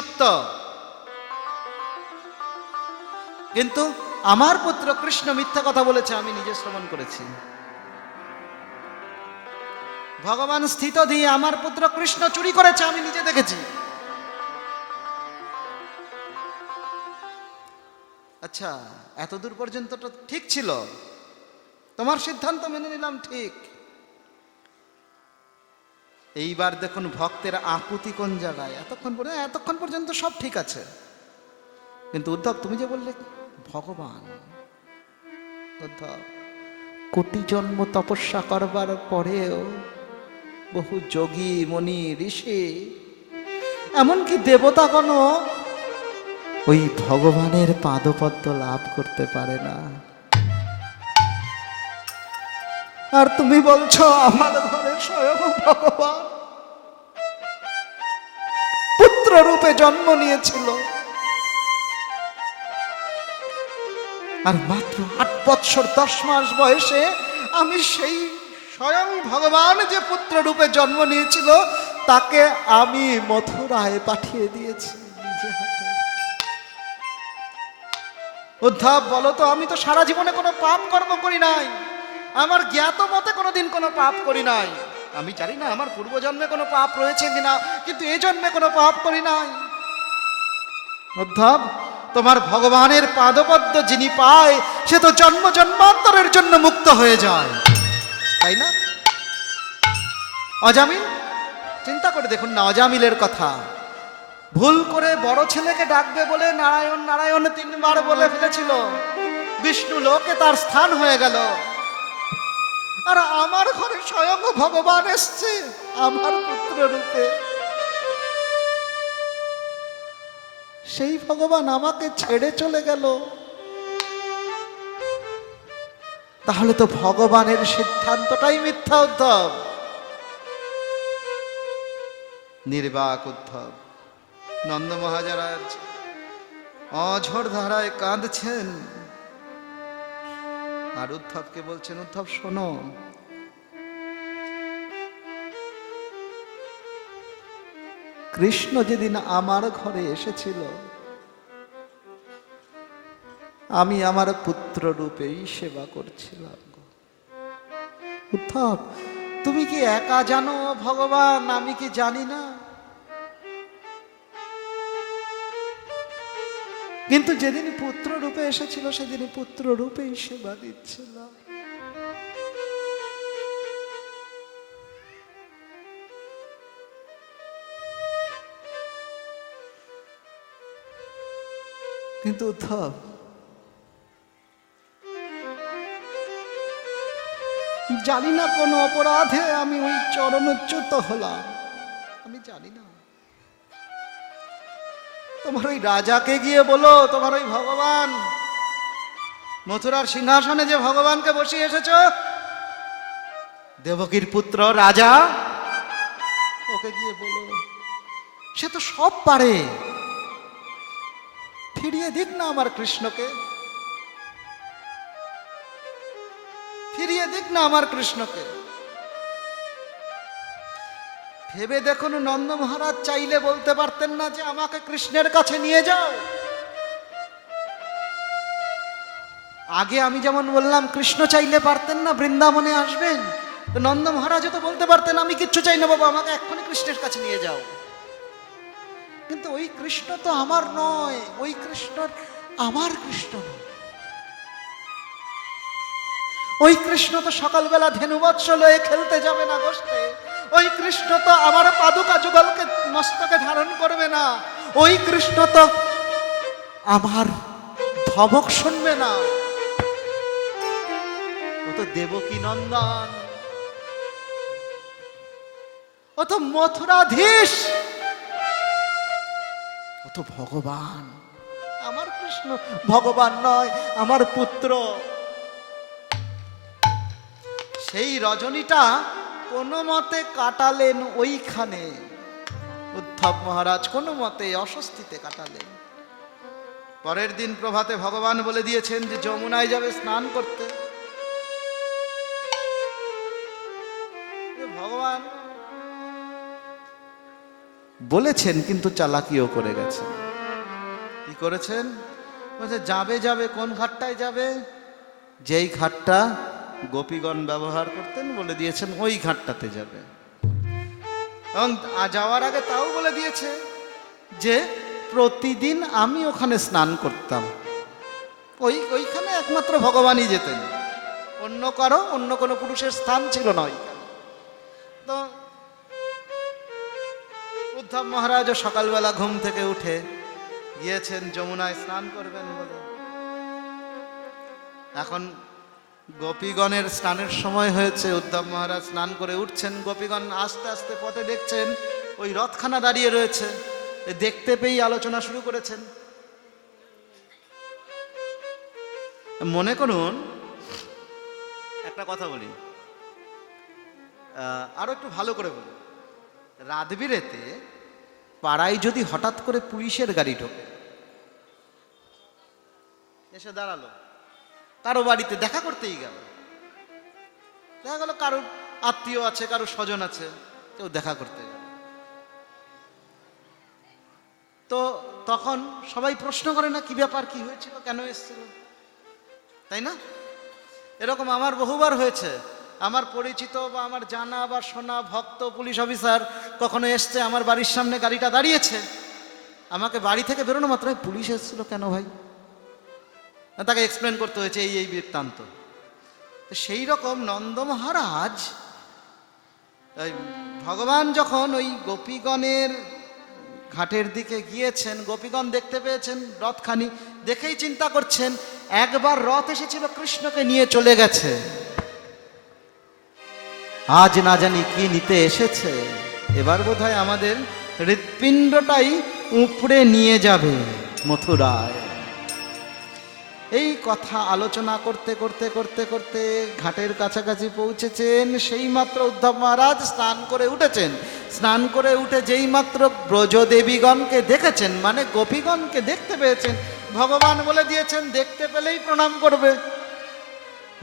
সত্য, কিন্তু আমার পুত্র কৃষ্ণ মিথ্যা কথা বলেছে, আমি নিজে শ্রবণ করেছি। ভগবান স্থিত দিয়ে আমার পুত্র কৃষ্ণ চুরি করেছে, আমি নিজে দেখেছি। আচ্ছা, এতদূর পর্যন্ত তো ঠিক ছিল, তোমার সিদ্ধান্ত মেনে নিলাম, ঠিক। এইবার দেখুন ভক্তের আকুতি কোন জায়গায়। এতক্ষণ পর্যন্ত সব ঠিক আছে, কিন্তু উদ্ধব তুমি যে বললে ভগবান, উদ্ধব কোটি জন্ম তপস্যা করবার পরেও বহু যোগী মণি ঋষি এমনকি দেবতাগণও ওই ভগবানের পাদপদ্ম লাভ করতে পারে না, আর তুমি বলছো আমার ঘরে স্বয়ং ভগবান পুত্র রূপে জন্ম নিয়েছিল, আর মাত্র 8 বৎসর 10 মাস বয়সে আমি সেই স্বয়ং ভগবান যে পুত্র রূপে জন্ম নিয়েছিল তাকে আমি মথুরায় পাঠিয়ে দিয়েছি নিজে হাতে। উদ্ধব বলো তো, আমি তো সারা জীবনে কোনো পাপ কর্ম করি নাই, আমার জ্ঞাত মতে কোনোদিন কোনো পাপ করি নাই। আমি জানি না আমার পূর্বজন্মে কোনো পাপ রয়েছে কিনা, কিন্তু এই জন্মে কোনো পাপ করি নাই। উদ্ধব, তোমার ভগবানের পাদপদ্ম যিনি পায় সে তো জন্ম জন্মান্তরের জন্য মুক্ত হয়ে যায়, তাই না? অজামিল, চিন্তা করে দেখুন না অজামিলের কথা। ভুল করে বড় ছেলেকে ডাকবে বলে নারায়ণ নারায়ণ 3 বার বলে ফেলেছিল, বিষ্ণু লোকে তার স্থান হয়ে গেল, আর আমার ঘরে স্বয়ং ভগবান এসছে আমার পুত্র রূপে। সেই ভগবান আমাকে ছেড়ে চলে গেল, তাহলে তো ভগবানের সিদ্ধান্তটাই মিথ্যা। উদ্ধব, নির্বাক উদ্ধব নন্দ মহারাজ অঝোর ধারায় কাঁদছেন, আর উদ্ধবকে বলছেন, উদ্ধব শোনো, কৃষ্ণ যেদিন আমার ঘরে এসেছিল আমি আমার পুত্র রূপেই সেবা করছিলাম। উদ্ধব, তুমি কি একা জানো ভগবান, আমি কি জানি না? কিন্তু যেদিন পুত্র রূপে এসেছিল সেদিন পুত্র রূপেই সেবা দিচ্ছিলাম। কিন্তু উদ্ধব, জানি না কোন অপরাধে আমি ওই চরণচ্যুত হলাম, আমি জানি না। তোমার ওই রাজাকে গিয়ে বলো, তোমার ওই ভগবান মথুরার সিংহাসনে যে ভগবানকে বসিয়ে এসেছ, দেবকীর পুত্র রাজা, ওকে গিয়ে বলো, সে তো সব পারে, ফিরিয়ে দিক না আমার কৃষ্ণকে, ফিরিয়ে দিক না আমার কৃষ্ণকে। ভেবে দেখুন, নন্দ মহারাজ চাইলে বলতে পারতেন না যে আমাকে কৃষ্ণের কাছে নিয়ে যাও? আগে আমি যেমন বললাম, কৃষ্ণ চাইলে পারতেন না বৃন্দাবনে আসবেন, তো নন্দ মহারাজও তো বলতে পারতেন আমি কিচ্ছু চাই না বাবা, আমাকে এক্ষুনি কৃষ্ণের কাছে নিয়ে যাও। কিন্তু ওই কৃষ্ণ তো আমার নয়, ওই কৃষ্ণ আমার কৃষ্ণ নয়। ওই কৃষ্ণ তো সকালবেলা ধেনুবৎস লয়ে খেলতে যাবে না গোষ্ঠে, ওই কৃষ্ণ তো আমার পাদুকা যুগলকে মস্তকে ধারণ করবে না, ওই কৃষ্ণ তো আমার ধমক শুনবে না, ও তো দেবকী নন্দন, ও তো মথুরাধীশ, ও তো ভগবান। আমার কৃষ্ণ ভগবান নয়, আমার পুত্র। সেই রজনীটা কোনো মতে কাটালেন ওইখানে, উদ্ধব মহারাজ কোনো মতে অস্বস্তিতে কাটালেন। পরের দিন প্রভাতে ভগবান বলে দিয়েছেন যে যমুনায় যাবে স্নান করতে। ভগবান বলেছেন কিন্তু চালাকিও করে গেছেন। কি করেছেন? বলছে যাবে যাবে, কোন ঘাটটায় যাবে? যেই ঘাটটা গোপীগণ ব্যবহার করতেন বলে দিয়েছেন ওই ঘাটটাতে যাবে। এবং যাওয়ার আগে তাও বলে দিয়েছে যে প্রতিদিন আমি ওখানে স্নান করতাম, ওইখানে একমাত্র ভগবানই যেতেন, অন্য কোনো পুরুষের স্থান ছিল না ওইখানে। তো উদ্ধব মহারাজও সকালবেলা ঘুম থেকে উঠে গিয়েছেন যমুনায় স্নান করবেন বলে। এখন গোপীগণের স্নানের সময় হয়েছে, উদ্ধব মহারাজ স্নান করে উঠছেন, গোপীগণ আস্তে আস্তে পথে দেখছেন ওই রথখানা দাঁড়িয়ে রয়েছে, দেখতে পেয়েই আলোচনা শুরু করেছেন। মনে করুন একটা কথা বলি, আরো একটু ভালো করে বলি, রাতবিরেতে পাড়ায় যদি হঠাৎ করে পুলিশের গাড়ি ঢোকে, এসে দাঁড়ালো, কারো বাড়িতে দেখা করতেই গেল, দেখা গেল কারোর আত্মীয় আছে, কারোর স্বজন আছে, কেউ দেখা করতে গেল, তো তখন সবাই প্রশ্ন করে না কি ব্যাপার, কি হয়েছিল, কেন এসেছিল, তাই না? এরকম আমার বহুবার হয়েছে। আমার পরিচিত বা আমার জানা বা শোনা ভক্ত পুলিশ অফিসার কখনো এসছে, আমার বাড়ির সামনে গাড়িটা দাঁড়িয়েছে, আমাকে বাড়ি থেকে বেরোনো মাত্র পুলিশ এসেছিল কেন ভাই, তাকে এক্সপ্লেন করতে হয়েছে এই বৃত্তান্ত। সেই রকম নন্দ মহারাজ ভগবান যখন ওই গোপীগণের ঘাটের দিকে গিয়েছেন, গোপীগণ দেখতে পেয়েছেন রথখানি, দেখেই চিন্তা করছেন একবার রথ এসেছিল কৃষ্ণকে নিয়ে চলে গেছে, আজ না জানি কি নিতে এসেছে, এবার বোধহয় আমাদের হৃৎপিণ্ডটাই উপড়ে নিয়ে যাবে মথুরায়। এই কথা আলোচনা করতে করতে করতে করতে ঘাটের কাছাকাছি পৌঁছেছেন। সেই মাত্র উদ্ধব মহারাজ স্নান করে উঠেছেন, স্নান করে উঠে যেই মাত্র ব্রজদেবীগণকে দেখেছেন, মানে গোপীগণকে দেখতে পেয়েছেন, ভগবান বলে দিয়েছেন দেখতে পেলেই প্রণাম করবে।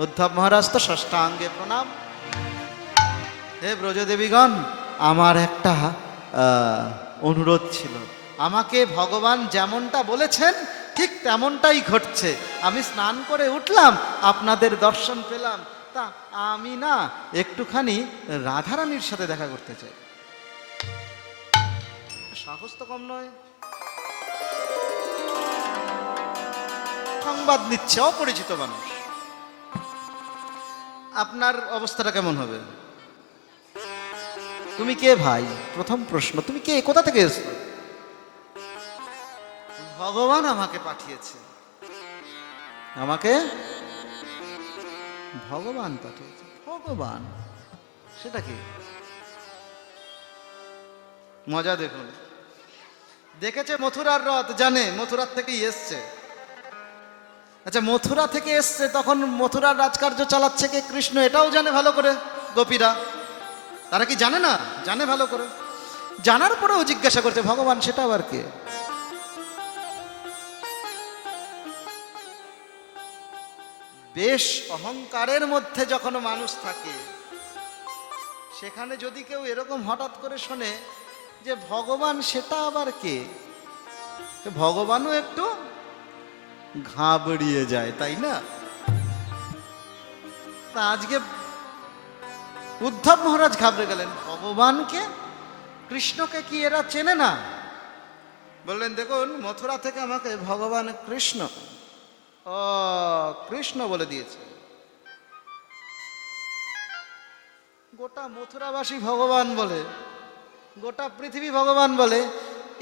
উদ্ধব মহারাজ তো ষষ্ঠাঙ্গে প্রণাম। হে ব্রজদেবীগণ, আমার একটা অনুরোধ ছিল, আমাকে ভগবান যেমনটা বলেছেন ঠিক তেমনটাই ঘটছে, আমি স্নান করে উঠলাম, আপনাদের দর্শন পেলাম, তা আমি না একটুখানি রাধারানীর সাথে দেখা করতে চাই। সাহস তো কম নয়, সংবাদ নিচ্ছে অপরিচিত মানুষ, আপনার অবস্থাটা কেমন হবে? তুমি কে ভাই? প্রথম প্রশ্ন, তুমি কে, কোথা থেকে এসছো? ভগবান আমাকে পাঠিয়েছে। আমাকে ভগবান পাঠিয়েছে? ভগবান সেটা কি? মজা দেখুন, দেখেছে মথুরার রথ, জানে মথুরার থেকেই এসছে। আচ্ছা, মথুরা থেকে এসছে, তখন মথুরার রাজকার্য চালাচ্ছে কে? কৃষ্ণ, এটাও জানে ভালো করে গোপীরা। তারা কি জানে না? জানে ভালো করে। জানার পরেও জিজ্ঞাসা করছে ভগবান সেটা আবার কে? বেশ অহংকারের মধ্যে যখন মানুষ থাকে, সেখানে যদি কেউ এরকম হঠাৎ করে শোনে যে ভগবান সেটা আবার কে, ভগবানও একটু ঘাবড়িয়ে যায়, তাই না? তা আজকে উদ্ধব মহারাজ ঘাবড়ে গেলেন, ভগবানকে, কৃষ্ণকে কি এরা চেনে না? বললেন দেখুন, মথুরা থেকে আমাকে ভগবান কৃষ্ণ কৃষ্ণ বলে দিয়েছে। গোটা মথুরাবাসী ভগবান বলে, গোটা পৃথিবী ভগবান বলে,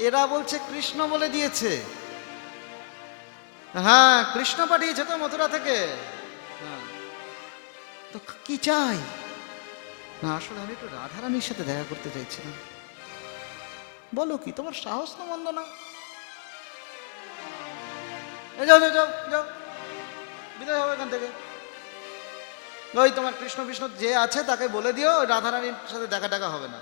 এরা বলছে কৃষ্ণ বলে দিয়েছে। হ্যাঁ, কৃষ্ণ পাঠিয়েছে তো মথুরা থেকে। তো কি চাই? না, আসলে আমি একটু রাধারানীর সাথে দেখা করতে চাইছিলাম। বলো কি, তোমার সাহস তো মন্দ না। যাও যাও যাও যাও, বিদায় হবে এখান থেকে। ওই তোমার কৃষ্ণ বিষ্ণু যে আছে তাকে বলে দিও রাধারানীর সাথে দেখা টাকা হবে না।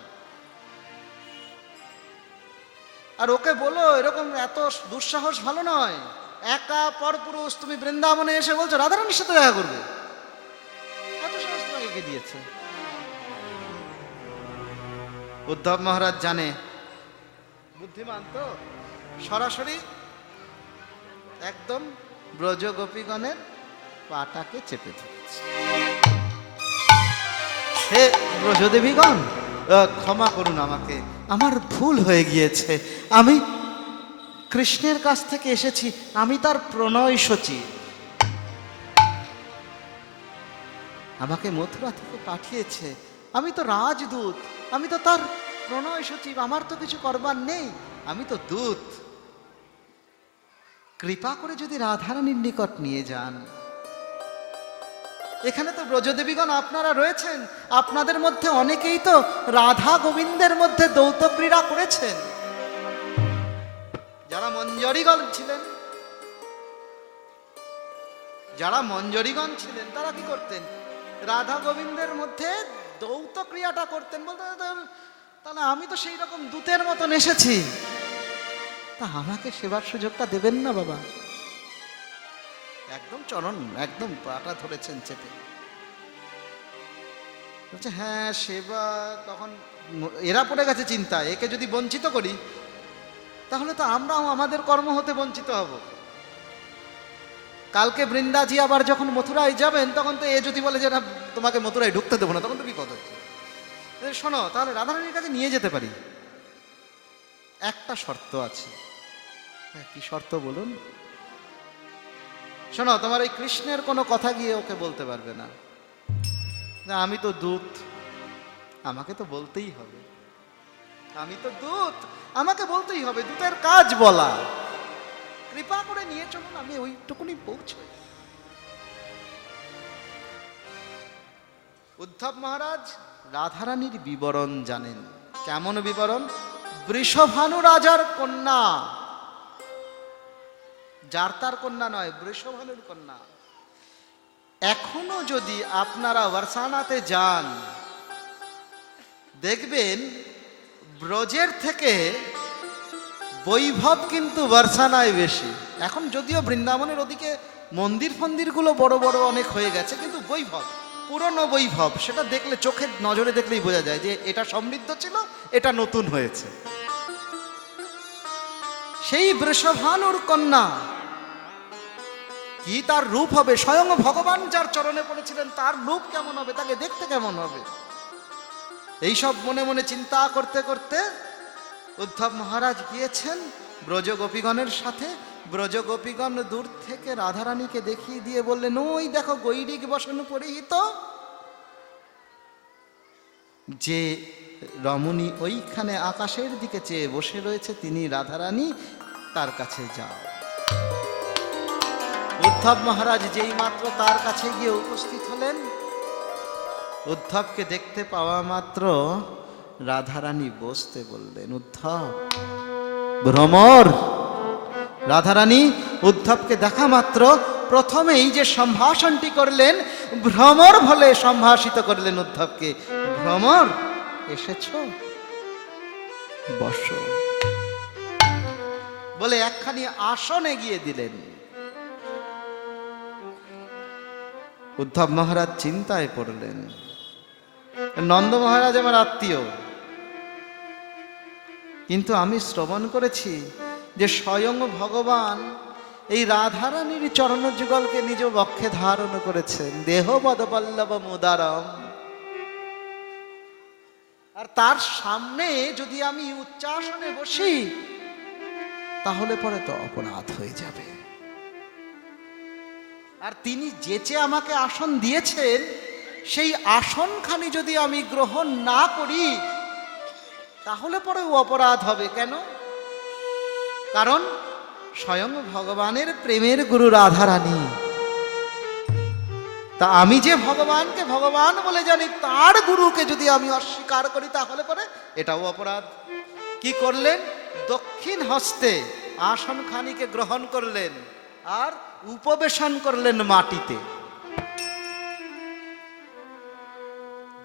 আর ওকে বলো এরকম এত দুঃসাহস ভালো নয়, একা পরপুরুষ তুমি বৃন্দাবনে এসে বলছো রাধারানীর সাথে দেখা করবে, এত সাহস তোমাকে কে দিয়েছে? উদ্ধব মহারাজ জানে বুদ্ধিমান তো, সরাসরি একদম ব্রজ গোপীগণের পাটাকে চেপে ধরেছে। হে ব্রজদেবীগণ, ক্ষমা করুন আমাকে, আমার ভুল হয়ে গিয়েছে। আমি কৃষ্ণের কাছ থেকে এসেছি, আমি তার প্রণয় সচিব। আমাকে মথুরা থেকে পাঠিয়েছে, আমি তো রাজদূত, আমি তো তার প্রণয় সচিব, আমার তো কিছু করবার নেই, আমি তো দূত। কৃপা করে যদি রাধারানীর নিকট নিয়ে যান। এখানে তো ব্রজদেবীগণ আপনারা রয়েছেন, আপনাদের মধ্যে অনেকেই তো রাধা গোবিন্দের মধ্যে দৌত ক্রীড়া করেছেন। যারা মঞ্জরীগণ ছিলেন, তারা কি করতেন? রাধা গোবিন্দের মধ্যে দৌত ক্রিয়াটা করতেন। বলতে তাহলে আমি তো সেই রকম দূতের মতন এসেছি, তা আমাকে সেবার সুযোগটা দেবেন না বাবা? একদম চরণ, একদম পাটা ধরেছেন চেপে। বলছে হ্যাঁ সেবা। তখন এরা পড়ে গেছে চিন্তা, একে যদি বঞ্চিত করি তাহলে তো আমরাও আমাদের কর্ম হতে বঞ্চিত হব। কালকে বৃন্দাজি আবার যখন মথুরায় যাবেন, তখন তো এ যদি বলে যে না তোমাকে মথুরায় ঢুকতে দেবো না, তখন তো বিপদ হচ্ছে। শোনো, তাহলে রাধারানীর কাছে নিয়ে যেতে পারি, একটা শর্ত আছে। কি শর্ত বলুন? শোনো, তোমার এই কৃষ্ণের কোনো কথা গিয়ে ওকে বলতে পারবে না। আমি তো দূত, আমাকে তো বলতেই হবে। আমি তো দূত, আমাকে বলতেই হবে, দূতের কাজ বলা। কৃপা করে নিয়ে চলুন, আমি ওইটুকুনি পৌঁছই। উদ্ধব মহারাজ রাধারানীর বিবরণ জানেন। কেমন বিবরণ? বৃষভানু রাজার কন্যা, যার তার কন্যা নয়, বৃষভানুর কন্যা। এখনো যদি আপনারা বর্ষানাতে যান, দেখবেন ব্রজের থেকে বৈভব কিন্তু বর্ষানায় বেশি। এখন যদিও বৃন্দাবনের ওদিকে মন্দির ফন্দিরগুলো বড় বড় অনেক হয়ে গেছে, কিন্তু বৈভব, পুরনো বৈভব, সেটা দেখলে চোখের নজরে দেখলেই বোঝা যায় যে এটা সমৃদ্ধ ছিল, এটা নতুন হয়েছে। সেই বৃষভানুর কন্যা, কি তার রূপ হবে! স্বয়ং ভগবান যার চরণে পড়েছিলেন তার রূপ কেমন হবে, তাকে দেখতে কেমন হবে! এইসব মনে মনে চিন্তা করতে করতে উদ্ধব মহারাজ গিয়েছেন ব্রজ গোপীগণের সাথে। ব্রজ গোপীগণ দূর থেকে রাধারানীকে দেখিয়ে দিয়ে বললেন, ওই দেখো গৈরিক বসন পরিহিত যে রমণী ওইখানে আকাশের দিকে চেয়ে বসে রয়েছে, তিনি রাধারানী, তার কাছে যাও। উদ্ধব মহারাজ যেই মাত্র তার কাছে গিয়ে উপস্থিত হলেন, উদ্ধবকে দেখতে পাওয়া মাত্র রাধারানী বসতে বললেন। উদ্ধব ভ্রমর। রাধারানী উদ্ধবকে দেখা মাত্র প্রথমেই যে সম্ভাষণটি করলেন, ভ্রমর বলে সম্ভাষিত করলেন উদ্ধবকে। ভ্রমর, এসেছ, বসো বলে একখানি আসন এগিয়ে দিলেন। উদ্ধব মহারাজ চিন্তায় পড়লেন। নন্দ মহারাজ আমার আত্মীয়, কিন্তু আমি শ্রবণ করেছি যে স্বয়ং ভগবান এই রাধারানীর চরণ যুগলকে নিজ বক্ষে ধারণ করেছেন, দেহ পদপল্লব মুদারম। আর তার সামনে যদি আমি উচ্চাসনে বসি তাহলে পরে তো অপরাধ হয়ে যাবে। আর তিনি যেচে আমাকে আসন দিয়েছেন, সেই আসনখানি যদি আমি গ্রহণ না করি তাহলে পরে অপরাধ হবে। কেন? কারণ স্বয়ং ভগবানের প্রেমের গুরু রাধারানী। তা আমি যে ভগবানকে ভগবান বলে জানি, তার গুরুকে যদি আমি অস্বীকার করি তাহলে পরে এটাও অপরাধ। কি করলেন? দক্ষিণ হস্তে আসনখানিকে গ্রহণ করলেন আর উপবেশন করলেন মাটিতে।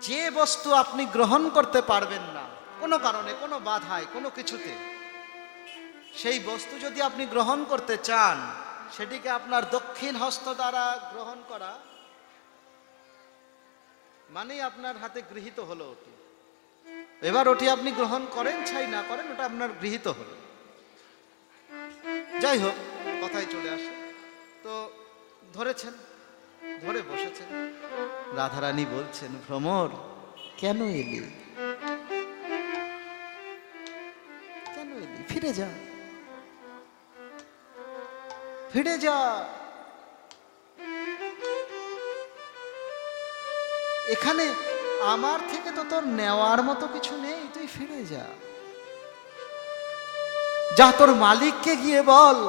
যে বস্তু আপনি গ্রহণ করতে পারবেন না কোনো কারণে, কোনো বাধায়, কোনো কিছুতে, সেই বস্তু যদি আপনি গ্রহণ করতে চান, সেটিকে আপনার দক্ষিণ হস্ত দ্বারা গ্রহণ করা মানেই আপনার হাতে গৃহীত হলো ওটি। এবার ওটি আপনি গ্রহণ করেন ছাই না করেন ওটা আপনার গৃহীত হল। যাই হোক, কথায় চলে আসে, তো ধরেছেন, ধরে বসেছেন। রাধারানী বলছেন, ভ্রমর কেন এলি, কেন এলি? ফিরে যা, ফিরে যা। এখানে আমার থেকে তো তোর নেওয়ার মতো কিছু নেই, তুই ফিরে যা। যা তোর মালিককে গিয়ে বল,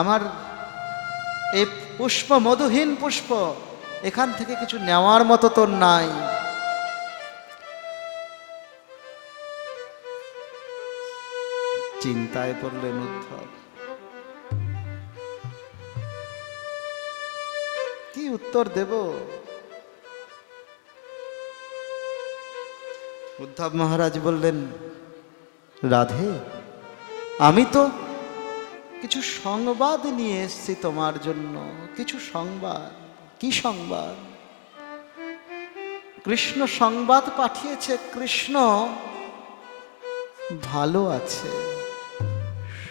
আমার এই পুষ্প মধুহীন পুষ্প, এখান থেকে কিছু নেওয়ার মতো তোর নাই। চিন্তায় পড়লেন উদ্ধব, কি উত্তর দেব? উদ্ধব মহারাজ বললেন, রাধে, আমি তো কিছু সংবাদ নিয়ে এসেছি তোমার জন্য, কিছু সংবাদ। কি সংবাদ? কৃষ্ণ সংবাদ পাঠিয়েছে, কৃষ্ণ ভালো আছে,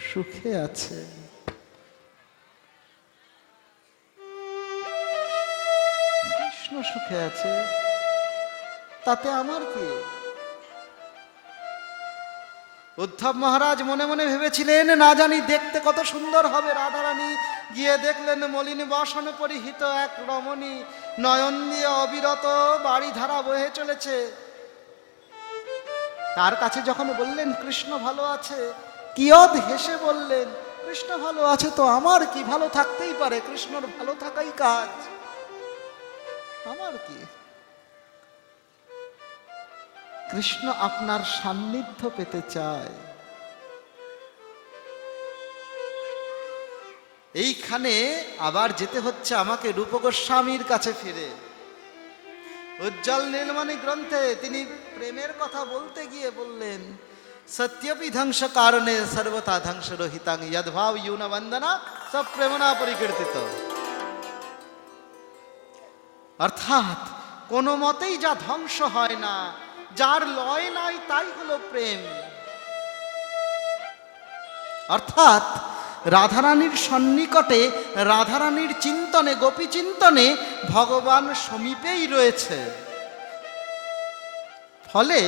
সুখে আছে। কৃষ্ণ সুখে আছে, তাতে আমার কি? উদ্ধব মহারাজ মনে মনে ভেবেছিলেন, না জানি দেখতে কত সুন্দর হবে রাধারানী। গিয়ে দেখলেন মলিন বাসন পরিহিত এক রমণী, নয়ন দিয়ে অবিরত বাড়ি ধারা বহে চলেছে। তার কাছে যখন বললেন কৃষ্ণ ভালো আছে, কিয়দ হেসে বললেন, কৃষ্ণ ভালো আছে তো আমার কি? ভালো থাকতেই পারে, কৃষ্ণর ভালো থাকাই কাজ, আমার কি? কৃষ্ণ আপনার সান্নিধ্য পেতে চায়। এইখানে আবার যেতে হচ্ছে আমাকে রূপ গোস্বামীর কাছে ফিরে। উজ্জ্বল নীলমণি গ্রন্থে তিনি প্রেমের কথা বলতে গিয়ে বললেন, সত্যপি ধ্বংস কারণে সর্বতা ধ্বংস রহিতাং যদ্ভাব ইউন বন্দনা সব প্রেমনা পরিকীর্তিত। অর্থাৎ কোনো মতেই যা ধ্বংস হয় না, যার লয় নাই, তাই হলো প্রেম। অর্থাৎ রাধারানীর সন্নিকটে, রাধারানীর চিন্তনে, গোপী চিন্তনে ভগবান সমীপেই রয়েছে। ফলে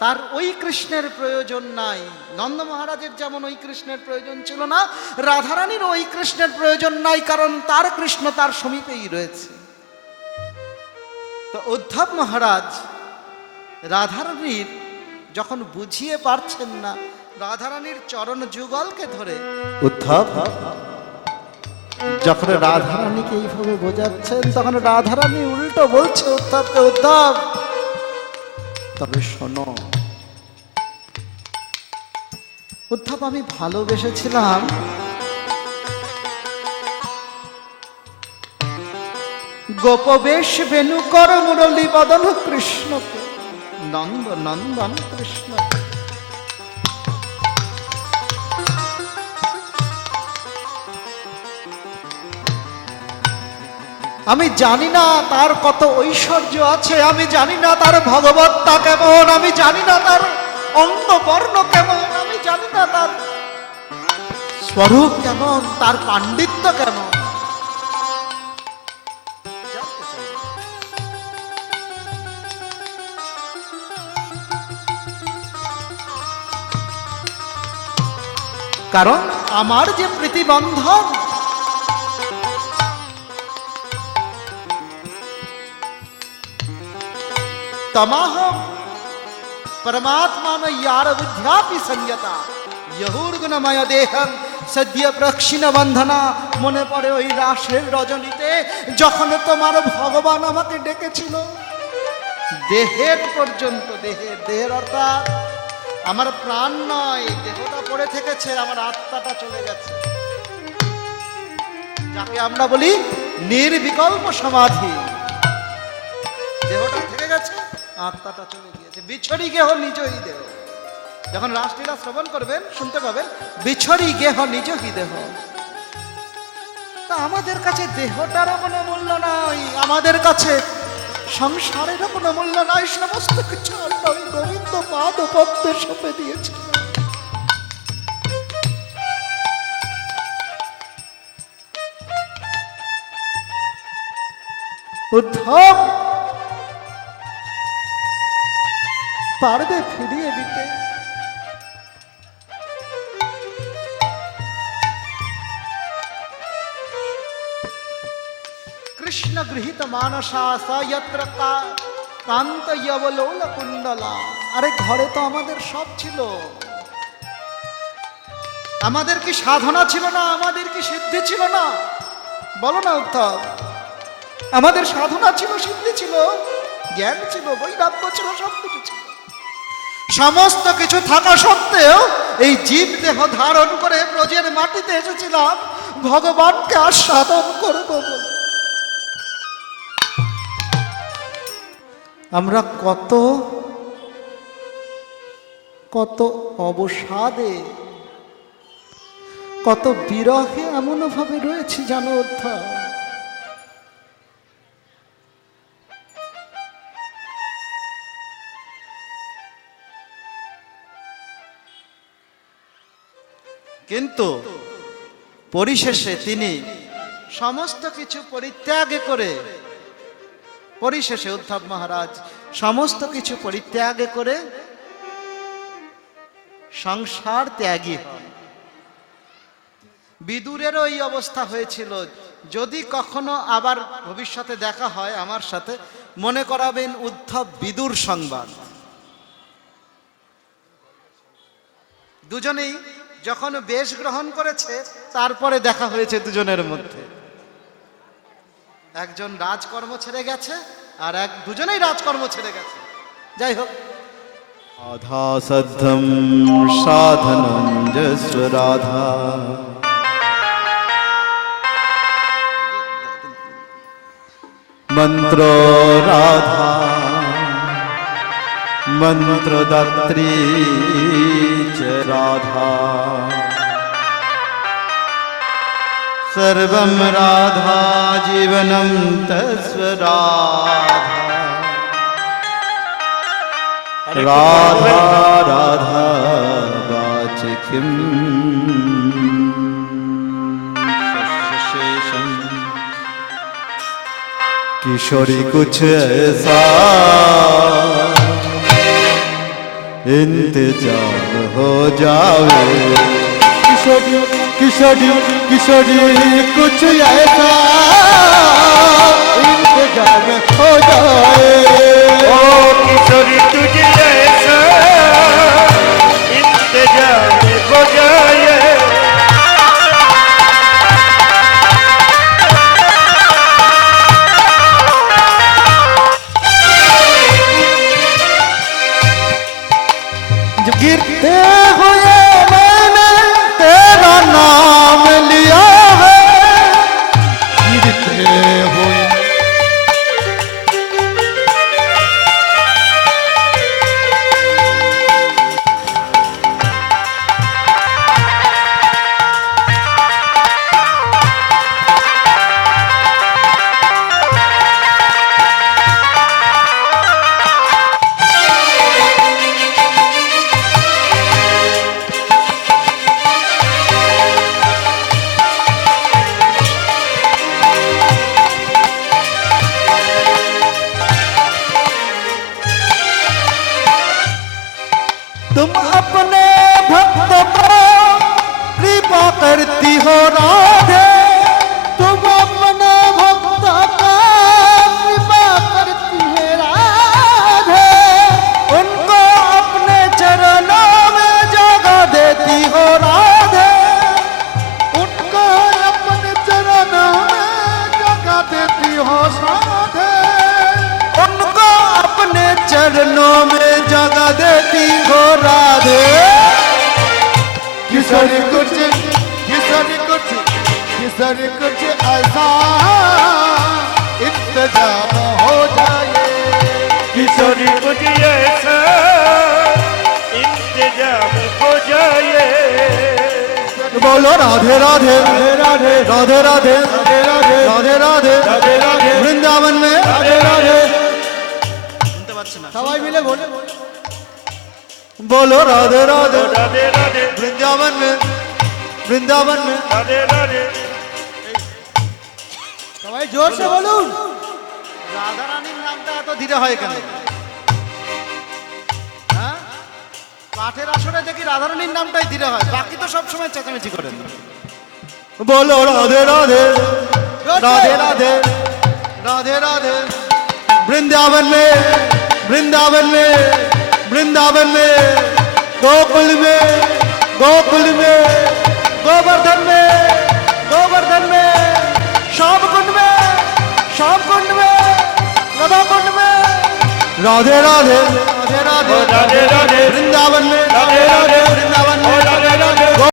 তার ওই কৃষ্ণের প্রয়োজন নাই। নন্দ মহারাজের যেমন ওই কৃষ্ণের প্রয়োজন ছিল না, রাধারানীর ওই কৃষ্ণের প্রয়োজন নাই, কারণ তার কৃষ্ণ তার সমীপেই রয়েছে। তো উদ্ধব মহারাজ রাধারানীর যখন বুঝিয়ে পারছেন না, রাধারানীর চরণ যুগলকে ধরে উদ্ধব যখন রাধারানীকে এইভাবে বোঝাচ্ছেন, তখন রাধারানী উল্টো বলছে উদ্ধবকে, উদ্ধব তবে শোনো, উদ্ধব আমি ভালোবেসেছিলাম গোপবেশ বেণুকর মুরলী বদন কৃষ্ণকে, নন্দ নন্দন কৃষ্ণ। আমি জানি না তার কত ঐশ্বর্য আছে, আমি জানি না তার ভগবত্তা কেমন, আমি জানি না তার অঙ্গ বর্ণ কেমন, আমি জানি না তার স্বরূপ কেমন, তার পাণ্ডিত্য কেমন। কারণ আমার যে প্রীতিবন্ধন, तमाहम परमात्मा यार विद्यापि संयता यहुर्गुणमय देहम सद्य प्रक्षिण बंधना। মনে পড়ে ওই রাসের রজনীতে যখন তোমার ভগবান আমাকে ডেকেছিল, দেহের পর্যন্ত, দেহের অর্থাৎ আমার প্রাণ নয়, দেহটা পড়ে থেকেছে, আমার আত্মাটা চলে গেছে, যাকে আমরা বলি নির্বিকল্প সমাধি। দেহটা থেকে গেছে, আত্মাটা চলে গিয়েছে। বিছড়ি গেহ নিজই দেহ। যখন রাসলীলা শ্রবণ করবেন শুনতে পাবেন, বিছড়ি গেহ নিজ হি দেহ। তা আমাদের কাছে দেহটারও কোনো মূল্য নাই, আমাদের কাছে সংসারেরও কোনো মূল্য নাই, সমস্ত কিছু আল্লাহ ওই গোবিন্দ পাদ ও পদ্মে সঁপে দিয়েছে। উদ্ধব পারবে ফিরিয়ে দিতে? কৃষ্ণ গৃহীত মানসা সয়ত্র কান্ত যবলোল কুণ্ডলা। আরে ঘরে তো আমাদের সব ছিল, আমাদের কি সাধনা ছিল না? আমাদের কি সিদ্ধি ছিল না? বলো না উদ্ধব, আমাদের সাধনা ছিল, সিদ্ধি ছিল, জ্ঞান ছিল, বৈরাগ্য ছিল, সব কিছু ছিল। সমস্ত কিছু থাকা সত্ত্বেও এই জীব দেহ ধারণ করে ব্রজের মাটিতে এসেছিলাম ভগবানকে আস্বাদন করব বলে। আমরা কত কত অবসাদে, কত বিরহে এমন ভাবে রয়েছি জানো উদ্ধব। কিন্তু পরিশেষে তিনি সমস্ত কিছু পরিত্যাগ করে, পরিশেষে উদ্ধব মহারাজ সমস্ত কিছু পরিত্যাগ করে সংসার ত্যাগী হন। বিদুরেরও এই অবস্থা হয়েছিল। যদি কখনো আবার ভবিষ্যতে দেখা হয় আমার সাথে, মনে করাবেন উদ্ধব বিদুর সংবাদ। দুজনেই যখন বেশ গ্রহণ করেছে তারপরে দেখা হয়েছে দুজনের মধ্যে। একজন রাজকর্ম ছেড়ে গেছে আর দুজনেই রাজকর্ম ছেড়ে গেছে। যাই হোক, আধা সদ্ধম সাধনম যস্ব রাধা মন্ত্র রাধা মন্ত্রদাত্রী চ রাধা সর্বম রাধা জীবনম তস্ব রাধা রাধা রাধা বাচ কিম शेषम किशोरी कुछ ऐसा इंतजाम हो जावे किशोरी किशोरी किशोरी कुछ ऐसा इंतजाम हो जाए ओ किशोरी तुझे ऐसा इंतजाम हो जाए जब गिरते हुए मैंने तेरा नाम लिया है गिरते हुए तुम अपने भक्त को कृपा करती हो राधे तुम अपने भक्त को कृपा करती है राधे उनको अपने चरणों में जगह देती हो राधे उनको अपने चरणों में जगह देती हो राधे उनको अपने चरणों में जगह देती हो राधे किशोरी कुछ ऐसा इंतजाम हो जाए किशोरी तुझे ऐसा इंतजाम हो जाए बोल बोलो राधे राधे राधे राधे राधे राधे राधे राधे राधे वृंदावन में राधे राधे শুনতে পাচ্ছি না सवाई मिले बोले बोलो राधे राधे राधे राधे वृंदावन में वृंदावन में राधे राधे सवाई जोर से बोलूं রাধা রানীর নামটা এত ধীরে হয় কেন হ্যাঁ কাঠের আসরে দেখি রাধা রানীর নামটাই ধীরে হয় বাকি তো সব সময় চেঁচামেচি করেন बोलो राधे राधे राधे राधे राधे राधे वृंदावन में वृंदावन में वृंदावन में गोकुल में गोवर्धन में श्याम कुंड में राधा कुंड में राधे राधे राधे राधे राधे राधे वृंदावन में राधे राधे